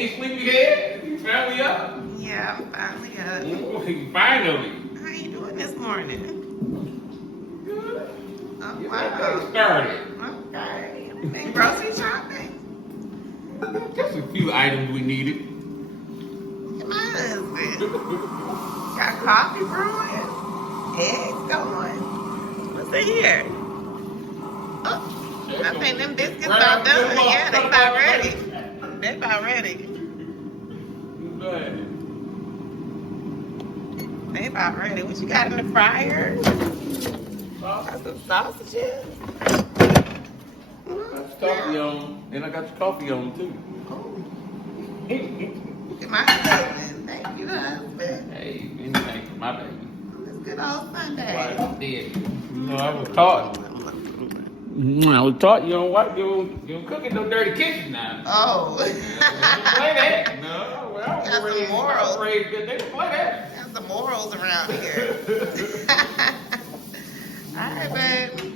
Hey, sleepyhead, you finally up? Yeah, I'm finally up. Finally. How you doing this morning? Good. Oh, Get wow. that day started. Okay. Been grocery shopping? Just a few items we needed. Look at my husband. Got coffee brewing. Eggs going. What's in here? Oh, I think them biscuits about done. Yeah, they about ready. They about ready. They about ready. What you got in the fryer? Got some sausages. Coffee on. And I got your coffee on too. Look at my husband. Thank you, husband. Hey, anything for my baby. It's good old Sunday. Wife dead. You know, I was taught. I was taught you don't wipe, you don't cook in no dirty kitchen now. Oh. They don't play that. No, well, I Got was some morals. raised good. They don't play that. Got some morals around here. All right, babe.